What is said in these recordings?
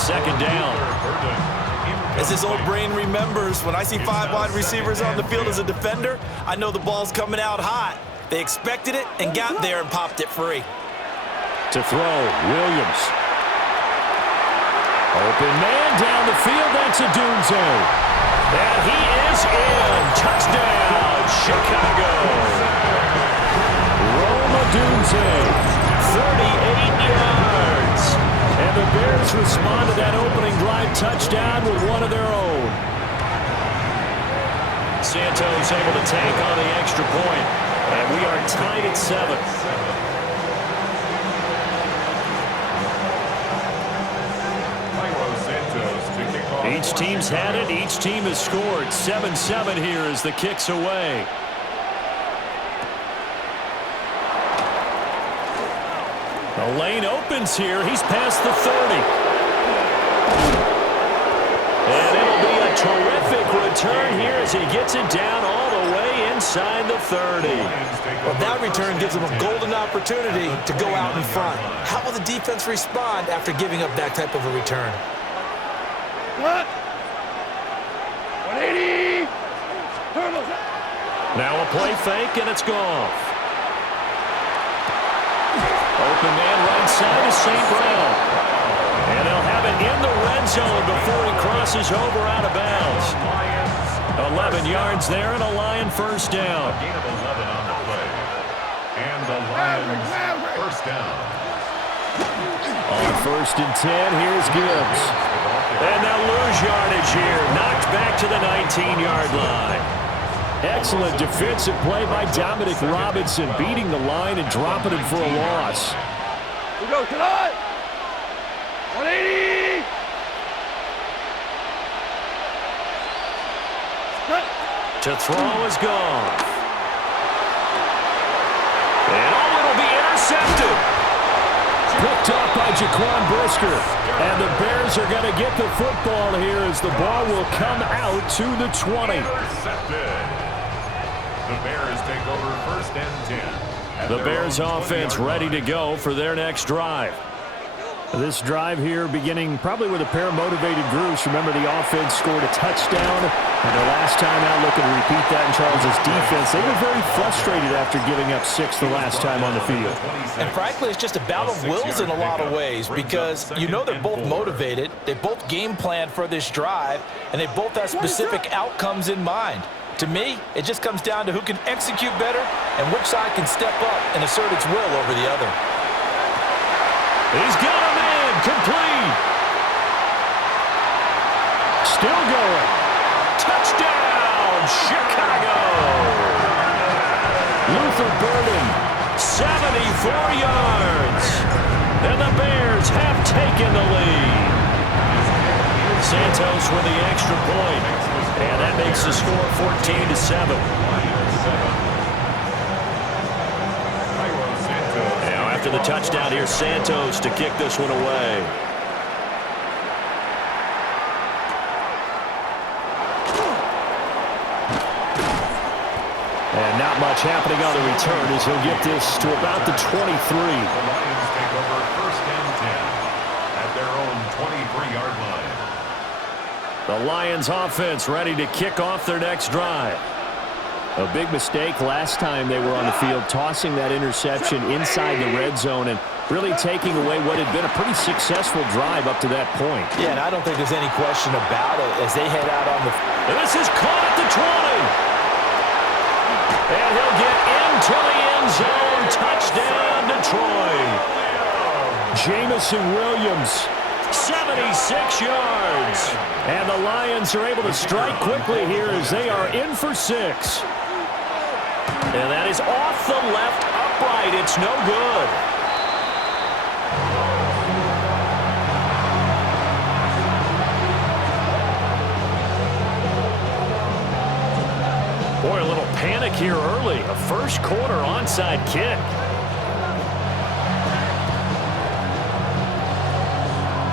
second down. As his old brain remembers, when I see 5 wide receivers on the field as a defender, I know the ball's coming out hot. They expected it and got there and popped it free. To throw, Williams. Open man down the field, that's Odunze. And he is in. Touchdown, Chicago. Rome Odunze, 38 yards. And the Bears respond to that opening drive touchdown with one of their own. Santos able to tank on the extra point. And we are tied at 7. Each team's had it. Each team has scored. 7-7 here as the kick's away. The lane opens here. He's past the 30. And it'll be a terrific return here as he gets it down all the way inside the 30. Well, that return gives them a golden opportunity to go out in front. How will the defense respond after giving up that type of a return? What? 180. Now a play fake, and it's gone. Open man right side is St. Brown. And they'll have it in the red zone before he crosses over out of bounds. 11 yards there and a Lion first down. Gain of 11 on the play. And the Lions first down. On 1st and 10, here's Gibbs. And they'll lose yardage here. Knocked back to the 19-yard line. Excellent defensive play by Dominic Robinson, beating the line and dropping him for a loss. We go, tonight. 180. To throw is gone. And it'll be intercepted. Picked up by Jaquan Brisker. And the Bears are going to get the football here as the ball will come out to the 20. Intercepted. The Bears take over 1st and 10. The Bears offense ready to go for their next drive. This drive here beginning probably with a pair of motivated groups. Remember, the offense scored a touchdown. And their last time out, looking to repeat that in Charles's defense. They were very frustrated after giving up 6 the last time on the field. And frankly, it's just a battle of wills in a lot of ways because you know they're both motivated. They both game planned for this drive, and they both have specific outcomes in mind. To me, it just comes down to who can execute better and which side can step up and assert its will over the other. He's got him in. Complete. Still going. Touchdown, Chicago. Luther Burden, 74 yards. And the Bears have taken the lead. Santos with the extra point. And that makes the score 14-7. Now after the touchdown, here's Santos to kick this one away. And not much happening on the return as he'll get this to about the 23. The Lions take over 1st and 10 at their own 23-yard line. The Lions offense ready to kick off their next drive. A big mistake last time they were on the field, tossing that interception inside the red zone and really taking away what had been a pretty successful drive up to that point. Yeah, and I don't think there's any question about it as they head out on the... And this is caught at the 20. And he'll get into the end zone. Touchdown, Detroit. Jamison Williams, 76 yards. And the Lions are able to strike quickly here as they are in for 6. And that is off the left upright. It's no good. Boy, a little panic here early. A first quarter onside kick.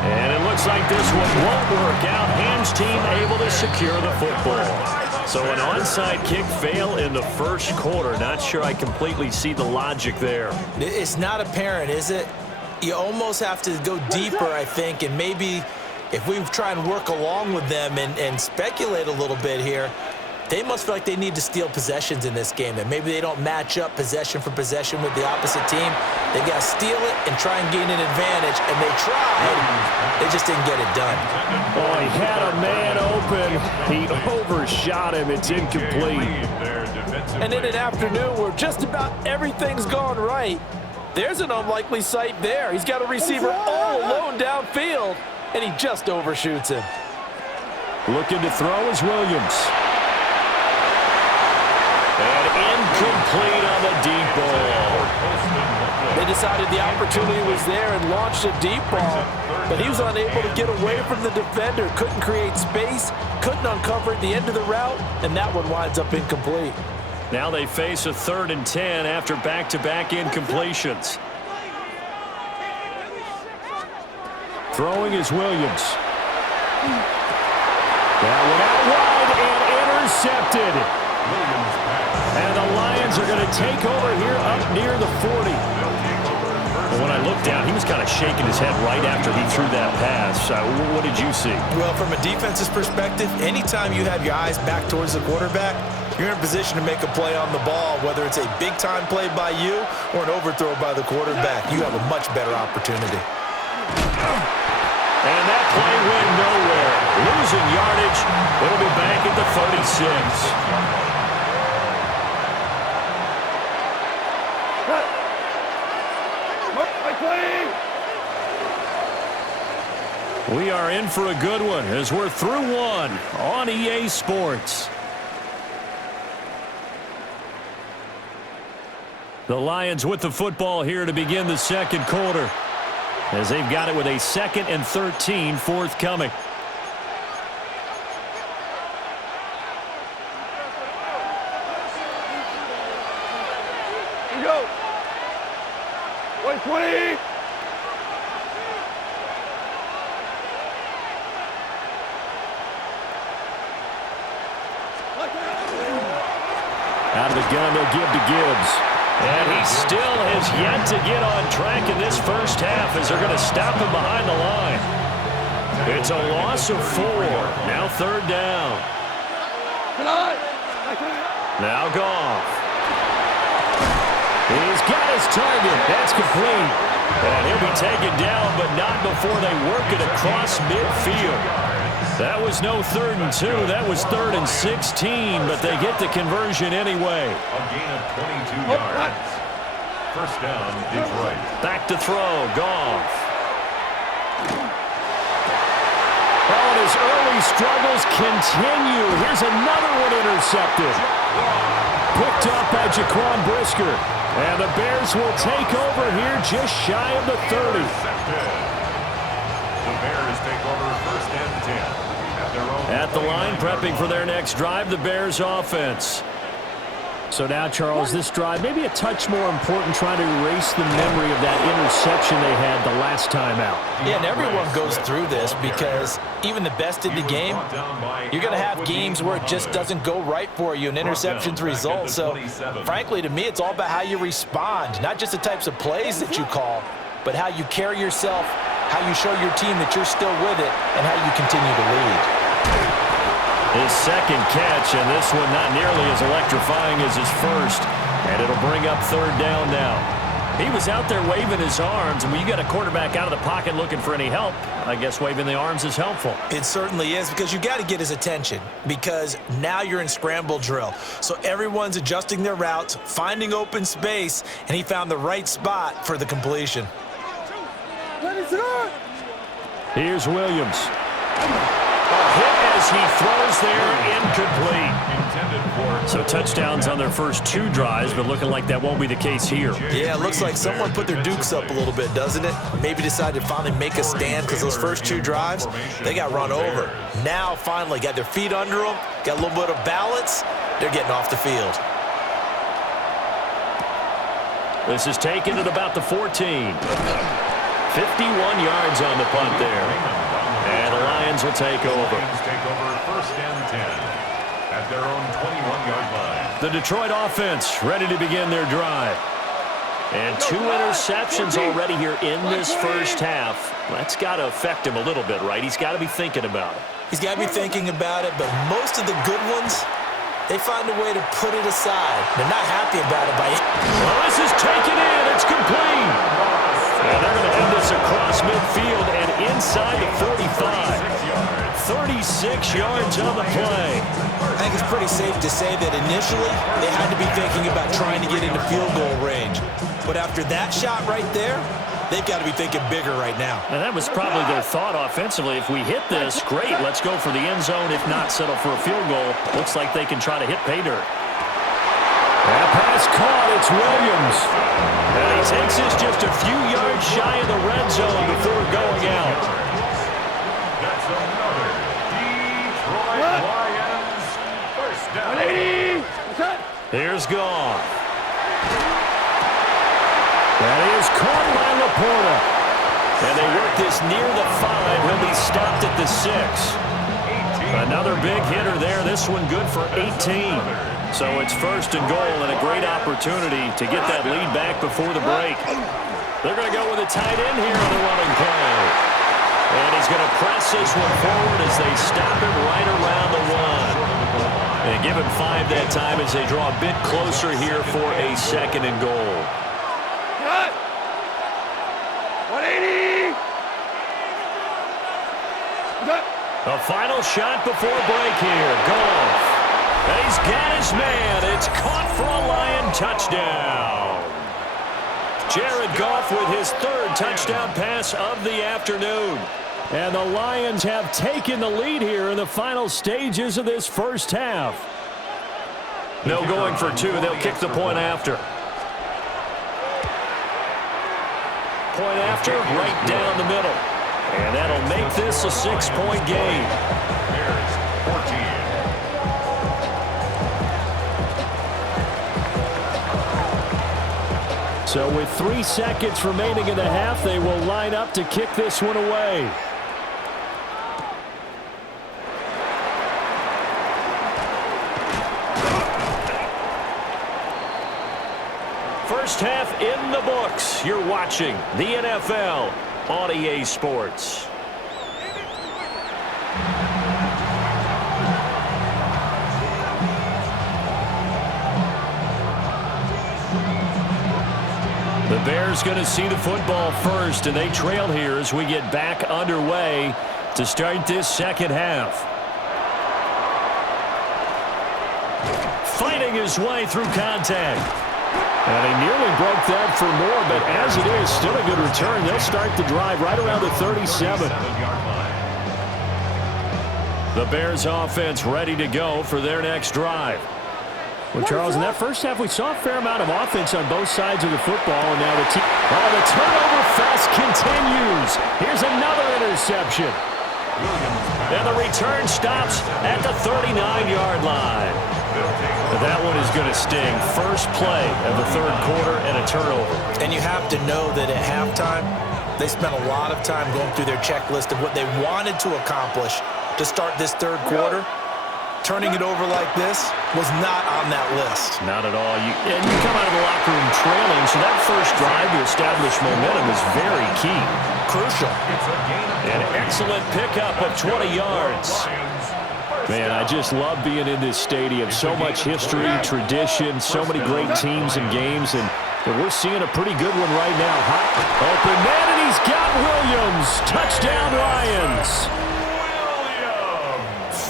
And it looks like this one won't work out. Hams team able to secure the football. So an onside kick fail in the first quarter. Not sure I completely see the logic there. It's not apparent, is it? You almost have to go deeper, I think, and maybe if we try and work along with them and speculate a little bit here, they must feel like they need to steal possessions in this game, and maybe they don't match up possession for possession with the opposite team. They've got to steal it and try and gain an advantage, and they tried. They just didn't get it done. Oh, he had a man open. He overshot him. It's incomplete. And in an afternoon where just about everything's gone right, there's an unlikely sight there. He's got a receiver all alone downfield, and he just overshoots him. Looking to throw is Williams. And incomplete on the deep ball. They decided the opportunity was there and launched a deep ball, but he was unable to get away from the defender, couldn't create space, couldn't uncover at the end of the route, and that one winds up incomplete. Now they face a 3rd and 10 after back-to-back incompletions. Throwing is Williams. That one out wide and intercepted. And the Lions are going to take over here up near the 40. And when I looked down, he was kind of shaking his head right after he threw that pass. What did you see? Well, from a defense's perspective, anytime you have your eyes back towards the quarterback, you're in a position to make a play on the ball, whether it's a big-time play by you or an overthrow by the quarterback. You have a much better opportunity. And that play went nowhere. Losing yardage. It'll be back at the 36. We are in for a good one as we're through one on EA Sports. The Lions with the football here to begin the second quarter, as they've got it with a 2nd and 13 forthcoming. Here we go. 120. Out of the gun, they'll give to Gibbs. And he still has yet to get on track in this first half as they're going to stop him behind the line. It's a loss of 4. Now 3rd down. Now Goff. He's got his target. That's complete. And he'll be taken down, but not before they work it across midfield. That was no 3rd and 2. That was 3rd and 16, but they get the conversion anyway. A gain of 22 yards. First down, Detroit. Back to throw, Goff. Oh, and his early struggles continue. Here's another one intercepted. Picked up by Jaquan Brisker. And the Bears will take over here just shy of the 30. The Bears take over 1st and 10. At the line, prepping for their next drive, the Bears offense. So now, Charles, this drive maybe a touch more important, trying to erase the memory of that interception they had the last time out. Yeah, and everyone goes through this because even the best in the game, you're going to have games where it just doesn't go right for you, and interceptions result. So, frankly, to me, it's all about how you respond, not just the types of plays that you call, but how you carry yourself, how you show your team that you're still with it, and how you continue to lead. His second catch, and this one not nearly as electrifying as his first, and it'll bring up 3rd down now. He was out there waving his arms, and when you got a quarterback out of the pocket looking for any help, I guess waving the arms is helpful. It certainly is, because you got to get his attention, because now you're in scramble drill. So everyone's adjusting their routes, finding open space, and he found the right spot for the completion. Here's Williams. A hit as he throws there, incomplete. So touchdowns on their first 2 drives, but looking like that won't be the case here. Yeah, it looks like someone put their dukes up a little bit, doesn't it? Maybe decided to finally make a stand, because those first 2 drives, they got run over. Now, finally, got their feet under them, got a little bit of balance. They're getting off the field. This is taken at about the 14. 51 yards on the punt there. And the Lions will take over. Lions take over 1st and 10 at their own 21-yard line. The Detroit offense ready to begin their drive. And 2 interceptions already here in this first half. That's got to affect him a little bit, right? He's got to be thinking about it. He's got to be thinking about it, but most of the good ones, they find a way to put it aside. They're not happy about it by it. Well, this is taken in. It's complete. And they're going to end this across midfield and inside the 45. 36 yards on the play. I think it's pretty safe to say that initially they had to be thinking about trying to get into field goal range. But after that shot right there, they've got to be thinking bigger right now. And that was probably their thought offensively. If we hit this, great, let's go for the end zone. If not, settle for a field goal. Looks like they can try to hit pay dirt. That pass caught. It's Williams. And he takes this just a few yards shy of the red zone before going out. That's another Detroit Lions first down. Here's Goff. That is caught by Laporta. And they work this near the 5. He'll be stopped at the 6. Another big hitter there. This one good for 18. So it's first and goal and a great opportunity to get that lead back before the break. They're going to go with a tight end here on the running play. And he's going to press this one forward as they stop him right around the 1. And give him 5 that time as they draw a bit closer here for a second and goal. 180. A final shot before break here. Goff. And he's got his man. It's caught for a Lion touchdown. Jared Goff with his 3rd touchdown pass of the afternoon. And the Lions have taken the lead here in the final stages of this first half. No going for 2. They'll kick the point after. Point after, right down the middle. And that'll make this a 6-point game. Bears 14. So with 3 seconds remaining in the half, they will line up to kick this one away. First half in the books. You're watching the NFL on EA Sports. The Bears going to see the football first, and they trail here as we get back underway to start this second half. Fighting his way through contact. And he nearly broke that for more, but as it is, still a good return. They'll start the drive right around the 37. The Bears offense ready to go for their next drive. Well, Charles, in that first half, we saw a fair amount of offense on both sides of the football, and now the turnover fest continues. Here's another interception. And the return stops at the 39-yard line. But that one is going to sting. First play of the 3rd quarter and a turnover. And you have to know that at halftime, they spent a lot of time going through their checklist of what they wanted to accomplish to start this 3rd quarter. Turning it over like this was not on that list. Not at all. And you come out of the locker room trailing, so that first drive to establish momentum is very key. Crucial. An excellent pickup of 20 yards. Man, I just love being in this stadium. So much history, tradition, so many great teams and games, and we're seeing a pretty good one right now. Open man, and he's got Williams. Touchdown, Lions.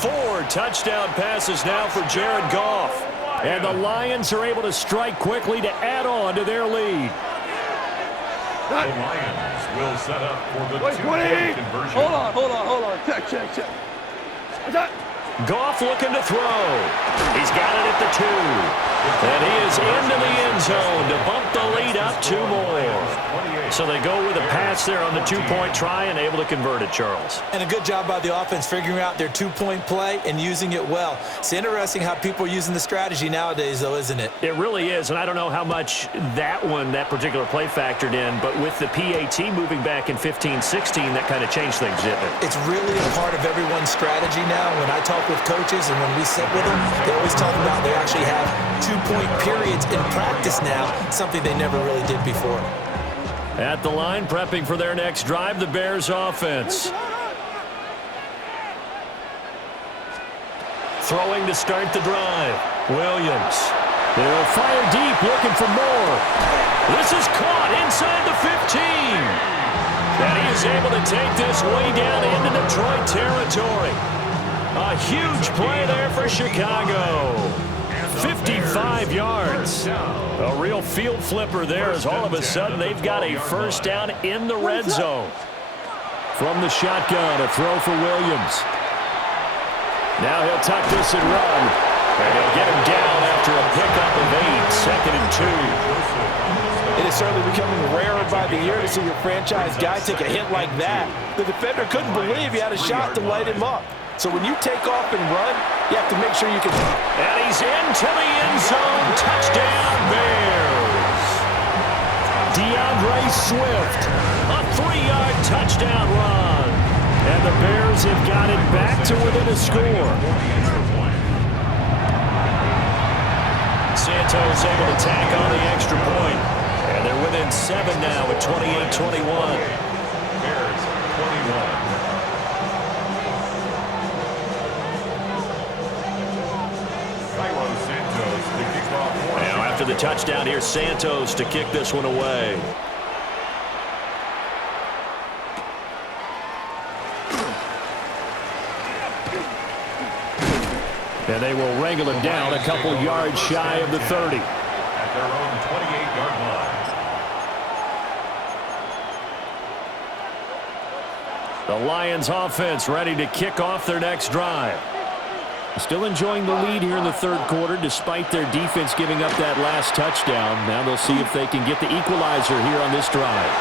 4 touchdown passes now for Jared Goff. And the Lions are able to strike quickly to add on to their lead. The Lions will set up for the 2-point conversion. Hold on. Check. Goff looking to throw. He's got it at the 2. And he is into the end zone to bump the lead up 2 more. So they go with a pass there on the 2-point try and able to convert it, Charles. And a good job by the offense figuring out their 2-point play and using it well. It's interesting how people are using the strategy nowadays, though, isn't it? It really is, and I don't know how much that particular play factored in, but with the PAT moving back in 15-16, that kind of changed things, didn't it? It's really a part of everyone's strategy now. When I talk with coaches and when we sit with them, they always talk about they actually have 2 2-point periods in practice now, something they never really did before. At the line, prepping for their next drive, the Bears offense. Throwing to start the drive. Williams. They'll fire deep, looking for more. This is caught inside the 15. And he is able to take this way down into Detroit territory. A huge play there for Chicago. 55 yards. A real field flipper there as all of a sudden they've got a first down in the red zone. From the shotgun, a throw for Williams. Now he'll tuck this and run. And he'll get him down after a pickup of 8, 2nd and 2. It is certainly becoming rarer by the year to see your franchise guy take a hit like that. The defender couldn't believe he had a shot to light him up. So when you take off and run, you have to make sure you can. And he's into the end zone. Touchdown, Bears. DeAndre Swift, a 3-yard touchdown run. And the Bears have got it back to within a score. Santos able to tack on the extra point. And they're within 7 now at 28-21. Bears 21. Now after the touchdown, here's Santos to kick this one away. And they will wrangle him down a couple yards shy of the 30. At their own 28-yard line. The Lions offense ready to kick off their next drive. Still enjoying the lead here in the third quarter despite their defense giving up that last touchdown. Now they'll see if they can get the equalizer here on this drive.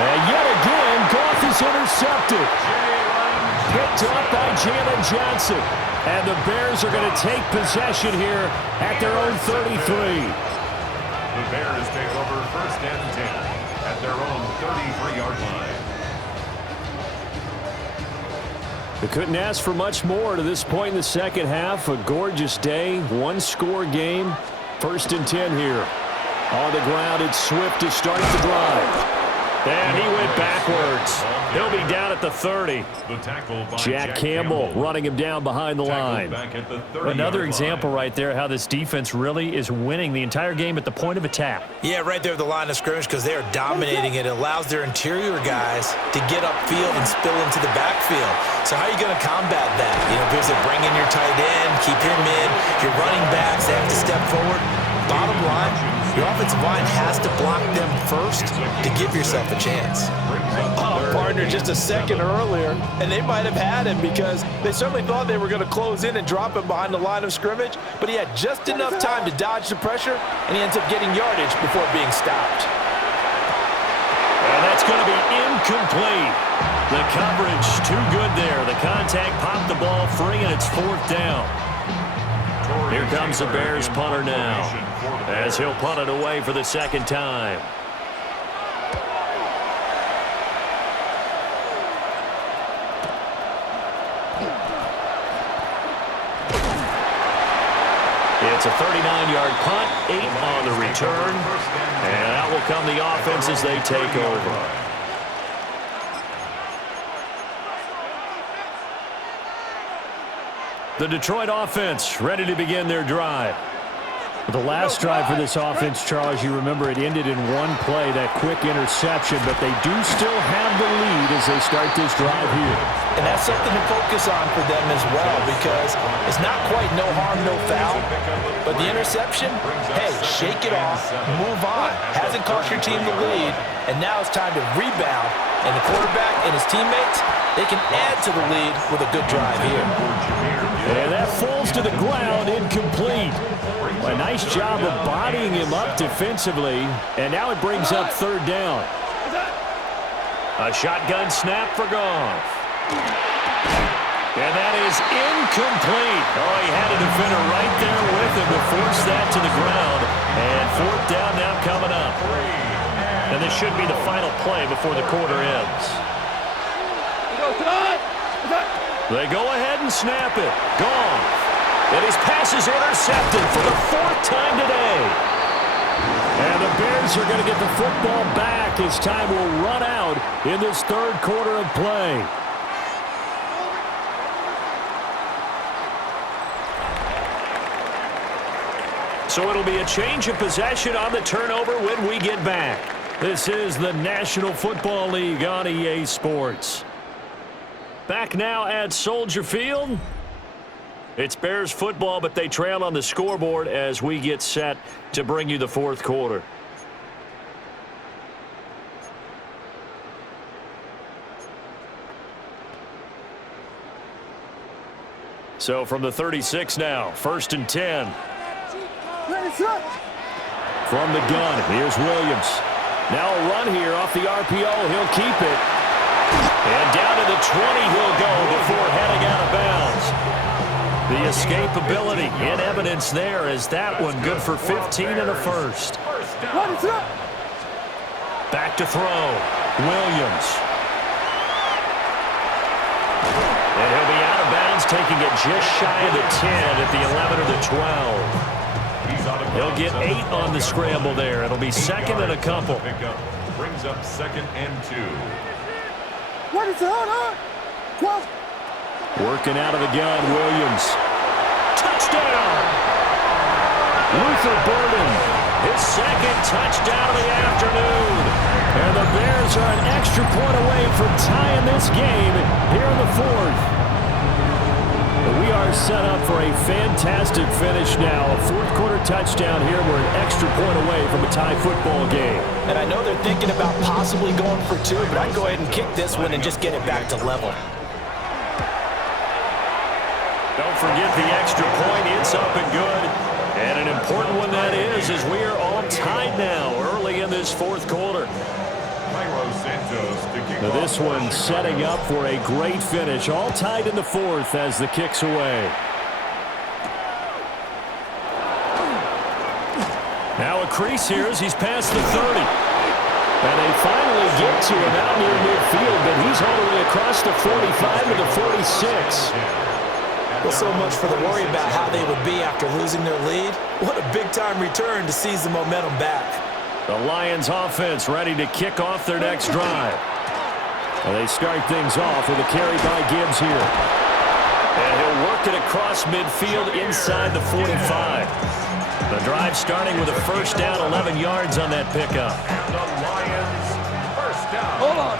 And yet again, Goff is intercepted. Picked up by Jalen Johnson. And the Bears are going to take possession here at their own 33. The Bears take over 1st and 10 at their own 33-yard line. They couldn't ask for much more to this point in the second half. A gorgeous day, one-score game. 1st and 10 here. On the ground, it's Swift to start the drive. And he went backwards. He'll be down at the 30. The tackle by Jack Campbell running him down behind the line. Another example right there how this defense really is winning the entire game at the point of attack. Yeah, right there at the line of scrimmage because they are dominating it. It allows their interior guys to get upfield and spill into the backfield. So how are you going to combat that? You know, because they bring in your tight end, keep him in. Your running backs, they have to step forward. Bottom line, your offensive line has to block them first to give yourself a chance. Partner just a second earlier, and they might have had him because they certainly thought they were going to close in and drop him behind the line of scrimmage, but he had just enough time to dodge the pressure, and he ends up getting yardage before being stopped. And that's going to be incomplete. The coverage too good there. The contact popped the ball free, and it's 4th down. Here comes the Bears punter now as he'll punt it away for the second time. It's a 39-yard punt, 8 on the return, and out will come the offense as they take over. The Detroit offense ready to begin their drive. The last drive for this offense, Charles, you remember it ended in one play, that quick interception, but they do still have the lead as they start this drive here. And that's something to focus on for them as well because it's not quite no harm, no foul, but the interception, hey, shake it off, move on. Hasn't cost your team the lead, and now it's time to rebound, and the quarterback and his teammates, they can add to the lead with a good drive here. And that falls to the ground, incomplete. A nice job of bodying him up defensively, and now it brings up 3rd down. A shotgun snap for Goff. And that is incomplete. Oh, he had a defender right there with him to force that to the ground. And 4th down now coming up. And this should be the final play before the quarter ends. They go ahead and snap it. Goff. And his pass is intercepted for the 4th time today. And the Bears are going to get the football back as time will run out in this 3rd quarter of play. So it'll be a change of possession on the turnover when we get back. This is the National Football League on EA Sports. Back now at Soldier Field. It's Bears football, but they trail on the scoreboard as we get set to bring you the 4th quarter. So from the 36 now, 1st and 10. From the gun, here's Williams. Now a run here off the RPO. He'll keep it. And down to the 20 he'll go before heading out of bounds. The escapability in evidence there as that one good for 15 and a first. Back to throw. Williams. And he'll be out of bounds, taking it just shy of the 10 at the 11 or the 12. He'll get 8 on the scramble there. It'll be 2nd and a couple. Brings up 2nd and 2. Working out of the gun, Williams. Touchdown! Luther Burden, his 2nd touchdown of the afternoon. And the Bears are an extra point away from tying this game here in the 4th. We are set up for a fantastic finish now. A 4th quarter touchdown here. We're an extra point away from a tie football game. And I know they're thinking about possibly going for 2, but I'd go ahead and kick this one and just get it back to level. Don't forget the extra point. It's up and good. And an important one that is, as we are all tied now early in this 4th quarter. Now this one setting up for a great finish. All tied in the 4th as the kick's away. Now a crease here as he's past the 30. And they finally get to him out near midfield, but he's all the way across the 45 to the 46. Well, so much for the worry about how they would be after losing their lead. What a big-time return to seize the momentum back. The Lions offense ready to kick off their next drive. And they start things off with a carry by Gibbs here. And he'll work it across midfield inside the 45. The drive starting with a first down, 11 yards on that pickup. And the Lions first down. Hold on.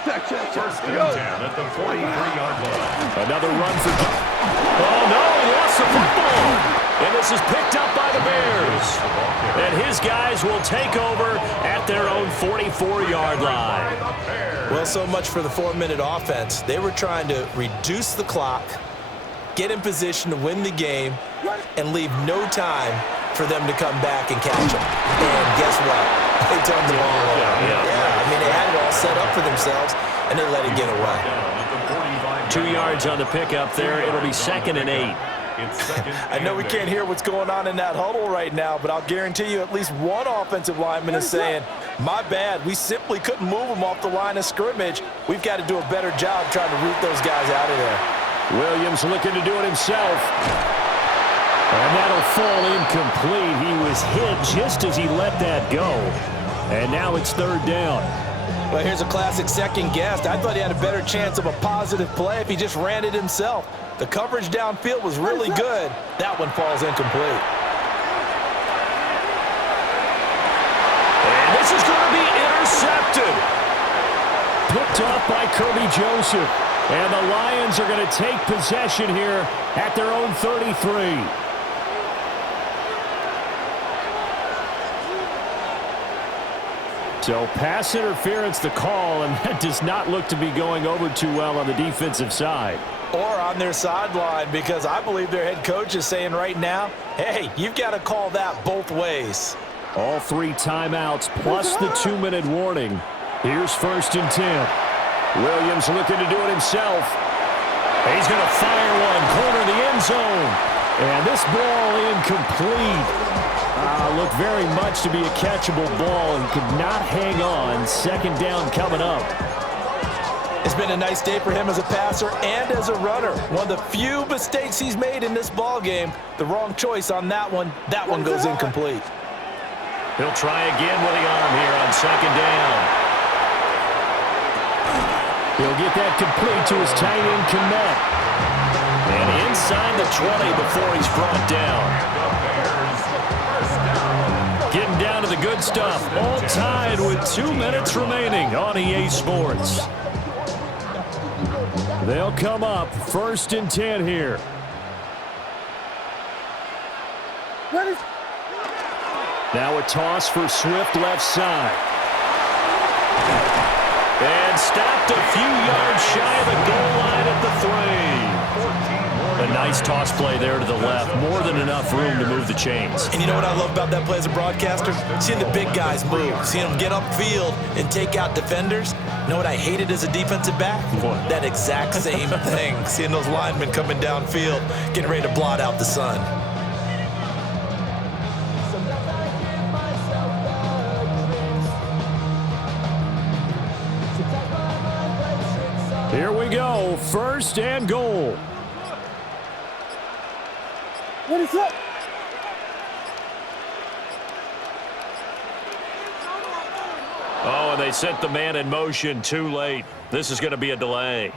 Check. First and 10 at the 43-yard line. Another run for... Oh, no, he lost the football. And this is picked up by the Bears. And his guys will take over at their own 44-yard line. Well, so much for the 4-minute offense. They were trying to reduce the clock, get in position to win the game, and leave no time for them to come back and catch them. And guess what? They turned the ball over. Yeah, I mean, they had it all set up for themselves, and they let it get away. 2 yards on the pickup there. It'll be 2nd and 8. I know we can't hear what's going on in that huddle right now, but I'll guarantee you at least one offensive lineman is saying, my bad, we simply couldn't move them off the line of scrimmage. We've got to do a better job trying to root those guys out of there. Williams looking to do it himself. And that'll fall incomplete. He was hit just as he let that go. And now it's 3rd down. Well, here's a classic second guess. I thought he had a better chance of a positive play if he just ran it himself. The coverage downfield was really good. That one falls incomplete. And this is going to be intercepted. Picked off by Kirby Joseph. And the Lions are going to take possession here at their own 33. So pass interference the call, and that does not look to be going over too well on the defensive side. Or on their sideline, because I believe their head coach is saying right now, hey, you've got to call that both ways. All 3 timeouts plus the 2-minute warning. Here's 1st and 10. Williams looking to do it himself. He's going to fire one, corner the end zone. And this ball incomplete. Looked very much to be a catchable ball and could not hang on. 2nd down coming up. It's been a nice day for him as a passer and as a runner. One of the few mistakes he's made in this ball game. The wrong choice on that one. That one goes incomplete. He'll try again with the arm here on second down. He'll get that complete to his tight end, Kmet. And inside the 20 before he's brought down. Getting down to the good stuff. All tied with 2 minutes remaining on EA Sports. They'll come up 1st and 10 here. Now a toss for Swift left side. And stopped a few yards shy of the goal line at the 3. A nice toss play there to the left. More than enough room to move the chains. And you know what I love about that play as a broadcaster? Seeing the big guys move. Seeing them get upfield and take out defenders. You know what I hated as a defensive back? What? That exact same thing. Seeing those linemen coming downfield, getting ready to blot out the sun. Here we go. 1st and goal. What is up? Oh, and they sent the man in motion too late. This is going to be a delay.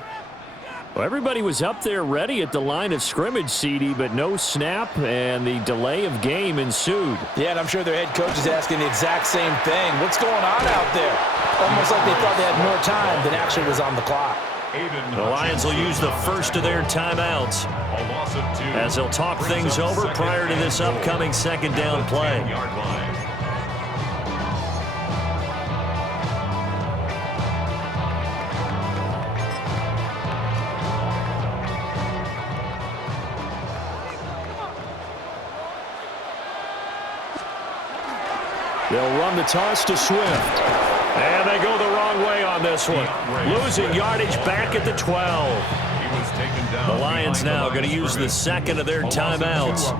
Well, everybody was up there ready at the line of scrimmage, CD, but no snap, and the delay of game ensued. Yeah, and I'm sure their head coach is asking the exact same thing. What's going on out there? Almost like they thought they had more time than actually was on the clock. The Lions will use the first of their timeouts as they'll talk things over prior to this upcoming second down play. They'll run the toss to Swift. And they go the wrong way on this one. Losing yardage back at the 12. The Lions now going to use the second of their timeouts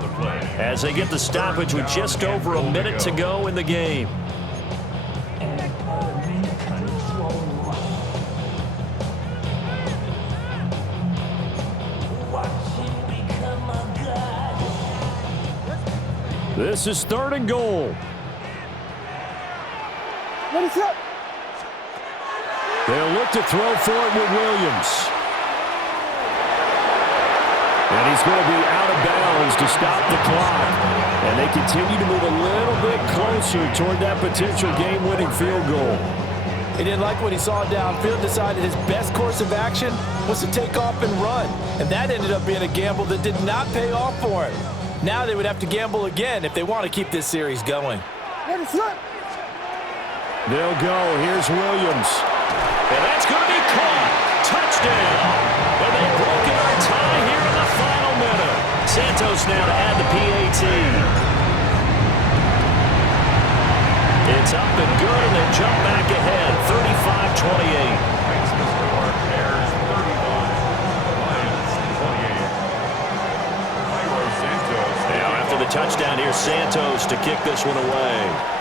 as they get the stoppage with just over a minute to go in the game. This is 3rd and goal. What is up? They'll look to throw for it with Williams. And he's going to be out of bounds to stop the clock. And they continue to move a little bit closer toward that potential game-winning field goal. He didn't like what he saw downfield, decided his best course of action was to take off and run. And that ended up being a gamble that did not pay off for him. Now they would have to gamble again if they want to keep this series going. What is up? They'll go. Here's Williams. And that's going to be caught. Touchdown. And they've broken our tie here in the final minute. Santos now to add the PAT. It's up and good, and they jump back ahead, 35-28. Thanks, Mr. Mark. Bears 35. Lions 28. Cairo Santos. Now after the touchdown, here's Santos to kick this one away.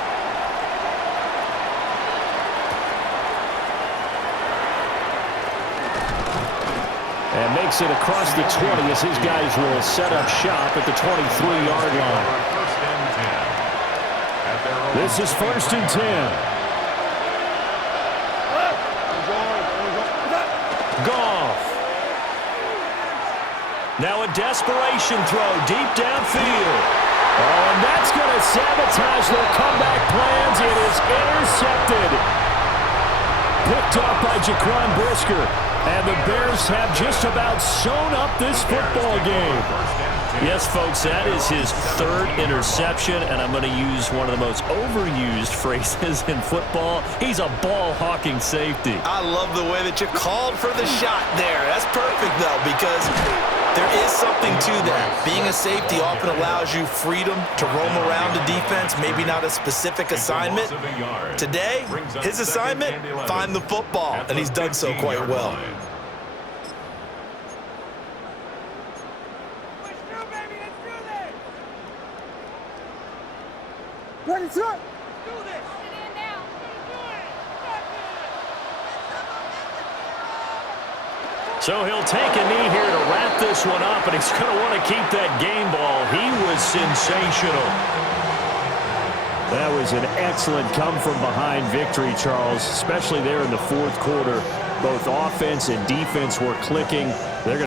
And makes it across the 20 as his guys will set up shop at the 23-yard line. This is 1st and 10. Goff. Now a desperation throw deep downfield. Oh, and that's going to sabotage their comeback plans. It is intercepted. Picked off by Jaquan Brisker. And the Bears have just about sewn up this football game. Yes, folks, that is his 3rd interception, and I'm going to use one of the most overused phrases in football. He's a ball-hawking safety. I love the way that you called for the shot there. That's perfect, though, because there is something to that. Being a safety often allows you freedom to roam around a defense, maybe not a specific assignment. Today, his assignment, find the football, and he's done so quite well. What is up? So he'll take a knee here to wrap this one up, and he's going to want to keep that game ball. He was sensational. That was an excellent come-from-behind victory, Charles, especially there in the fourth quarter. Both offense and defense were clicking.